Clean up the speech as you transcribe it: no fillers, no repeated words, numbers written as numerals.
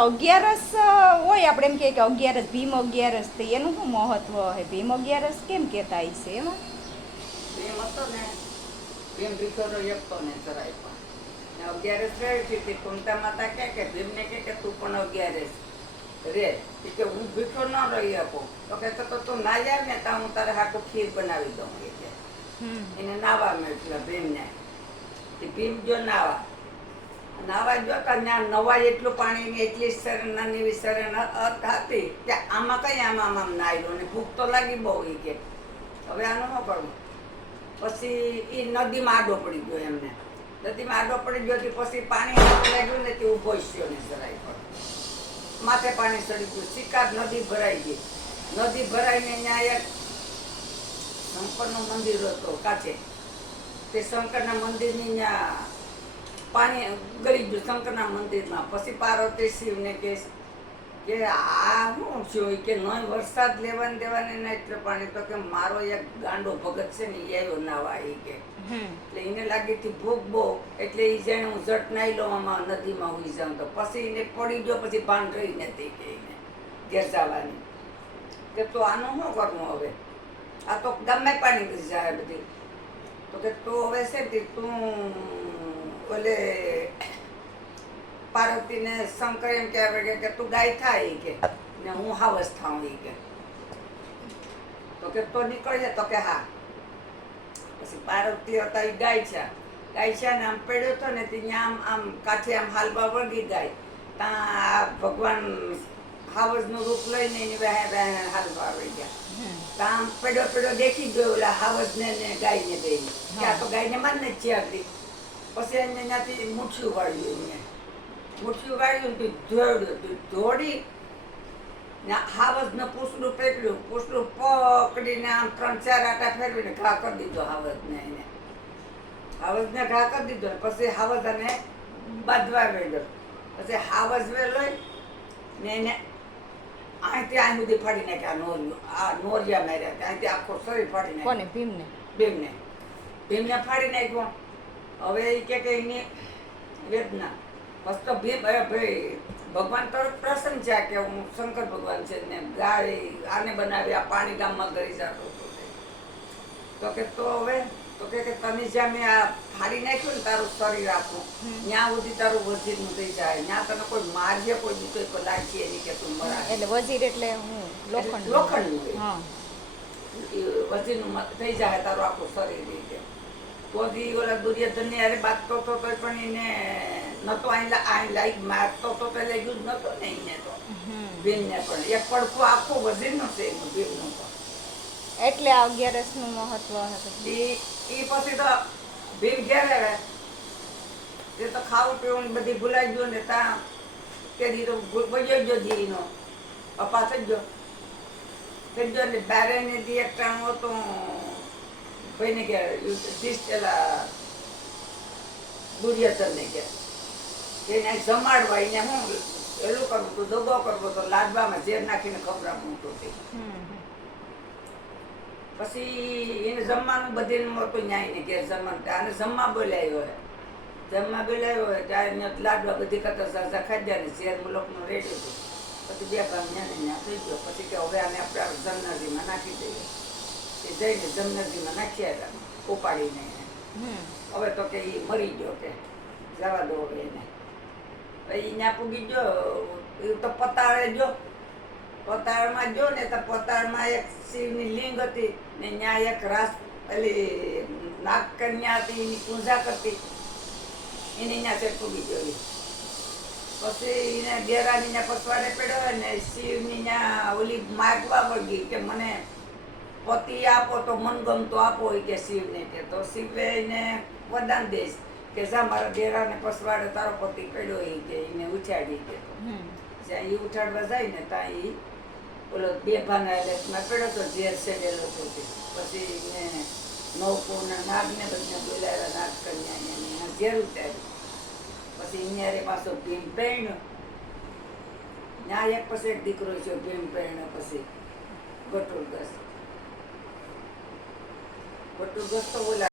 અગિયારસ હોય આપણે એમ કહીએ કે અગિયારસ ભીમ અગિયારસ તો એનું શું મહત્વ છે? ભીમ અગિયારસ કેમ કહેતા હશે એમાં? ભીમ હતો ને, ભીમ ભીખોનો એક તો ને જરાય પણ અગિયારસ રહી હતી. કુંતા માતા કે ભીમને કે તું પણ અગિયારસ રે કે હું ભીખો ન રહી શકું. તો કે તો તું ના જાય ને તો હું તારે હાટું ખીર બનાવી દઉં. એટલે એને નાવા મેળવ્યા ભીમને. ભીમ જો નાવા જો ત્યાં નવાય એટલું પાણીની એટલી નાની શરણ હતી કે આમાં કઈ આમાં નાયલો ને ભૂખ તો લાગી બહુ. એ કે હવે આનું શું કરવું? પછી એ નદીમાં આડો પડી ગયો. એમને નદીમાં આડો પડી ગયો પછી પાણી લાગ્યું ને તે ઊભો થયો ને જરાય પણ માથે પાણી ચડી ગયું. શિકાર નદી ભરાઈ ગઈ. નદી ભરાઈને ત્યાં એક શંકરનું મંદિર હતો કાચે. તે શંકરના મંદિરની ત્યાં પાણી ગળી ગયું શંકરના મંદિરમાં. પછી પાર્વતી શિવને કે આ શું થયું કે નહીં વરસાદ લેવાને દેવાને ના એટલે પાણી. તો કે મારો એક ગાંડો ભગત છે ને એ આવ્યો નાવા. એ કે એટલે એને લાગી હતી ભૂખ બહુ. એટલે એ જાણે હું ઝટ નાઈ લઉં આમાં નદીમાં હોઈ જાઉં. તો પછી એને પડી ગયો. પછી ભાન રહી નથી કે એને ઘેર જવાની. કે તો આનું શું કરવું હવે? આ તો ગામમાં પાણી ઘૂસી જાય બધી. તો કે તું હવે છે ને તું ઓલે પાર્વતીને શંકર એમ કહેવાય કે તું ગાય થાય કે ને હું હાવસ થાઉં. એ કે તો કે તો નીકળજે. તો કે હા. પછી પાર્વતી હતા એ ગાય છે ને આમ પડ્યો હતો ને ત્યાં આમ કાઠે આમ હાલવા વળગી ગાય. ત્યાં ભગવાન હાવજનું રૂપ લઈને એની વહે હાલવા આવી ગયા. આમ પડ્યો દેખી ગયો ઓલા હાવજને ને ગાયને બે. ત્યાં તો ગાયને માનને જ છે આગળ. પછી એને ત્યાંથી મૂઠિયું વાળ્યું. એને મૂઠિયું વાળ્યું ને દોડી ને હાવજને પૂછડું પકડ્યું. પૂછડું પકડીને આમ 3-4 આટા ફેરવીને ઘા કરી દીધો હાવજને. એને હાવજને ઘા કરી દીધો. પછી હાવજ અને બાંધવા વેડ્યો. પછી હાવજ વેલો ને એને અહીંથી અહીં સુધી ફાડી નાખ્યા. આ નોરિયા માર્યા. અહીંથી આખો શરીર ફાડી નાખ્યો. કોને? ભીમને. ભીમને ફાડી નાખ્યો. હવે એ કે એની વેદના બસ તો ભાઈ ભગવાન તરફ પ્રસન્ન છે કે હું શંકર ભગવાન છે ને ગાય આને બનાવી આ પાણી ગામમાં ગરી જતો હતો. તો કે તો હવે તો કે તને જ્યાં મેં આ ફાડી નાખ્યું ને તારું શરીર આપું ત્યાં સુધી તારું વજીરનું થઈ જાય. ત્યાં તને કોઈ મારજે કોઈ બીજો કોઈ લાગશે એની કે તું મરા. એટલે વજીર એટલે હું લોખંડનું વજીરનું થઈ જાય તારું આખું શરીર. રીતે તો ઓલા દુર્યોધન ને અરે બાંધતો હતો તો પણ એને નતો અહીં લાઈક મારતો તો પેલા ગયું જ નતો ને એને તો ભીમને પણ એક પડખું આખું વજીરનું છે એનું ભીમનું તો. એટલે આ 11 નું મહત્વ એ પછી તો ભીમ ઘેર આવે તે તો ખાવું પીવું બધી ભૂલાઈ ગયું ને ત્યાં તે દી તો વયો ગયો દીનો પપ્પા થઈ ગયો ને બારે ને દી એક ટાણું હતું ભાઈને કે પેલા દુર્યોધનને કે એને જમાડવા એને હું એલું કરવું તો દગો કરવો તો લાડવામાં ઝેર નાખીને ખવડાવવું હતું. પછી એને જમવાનું બધે મોટું ન્યાય ને ઘેર જમવાનું આને જમવા બોલાવ્યો હોય ત્યારે લાડવા બધી કરતા ઝાઝા ખાધ્યા ને ઝેર મુલકનું રેડ્યું હતું. પછી 2 ભાગ ત્યાં થઈ ગયો. પછી કે હવે આને આપણે જમનજીમાં નાખી દઈએ. એ જઈને જમનજીમાં નાખી આવ્યા ઉપાડીને. હવે તો કે એ મરી ગયો કે જવા દો હવે એને. પછી ત્યાં પૂગી ગયો. એ તો પતાળે ગયો. પતાળમાં જો ને તો પતાળમાં એક શિવની લિંગ હતી ને ત્યાં એક રાસ પેલી નાગકન્યા હતી એની પૂજા કરતી. એની ત્યાં છે પૂગી ગયો. પછી એને ડેરાની ત્યાં પસવાડે પડ્યો ને શિવની ત્યાં ઓલી માગવા વળગી કે મને પતિ આપો તો મનગમતો આપો કે શિવને. કે તો શિવે એને વરદાન દઈશ કે જા મારા ડેરાને પસવાડે તારો પતિ પડ્યો એ કે એને ઉછાડી. કે જ્યાં એ ઉઠાડવા જાય ને ત્યાં એ ઓલો 2 ભાના લેસમાં પડ્યો તો ઝેર ચડેલો હતો. પછી એને નવકુના નાગને બધાને બોલાવ્યા. નાગ કન્યાને ઝેર ઉતાર્યું. પછી અહીંયા પાછો ભીમ પહેણ્યો. ત્યાં એક પછી એક દીકરો છે ભીમ પહેણ્યો. પછી ઘટુરગસ તો બોલા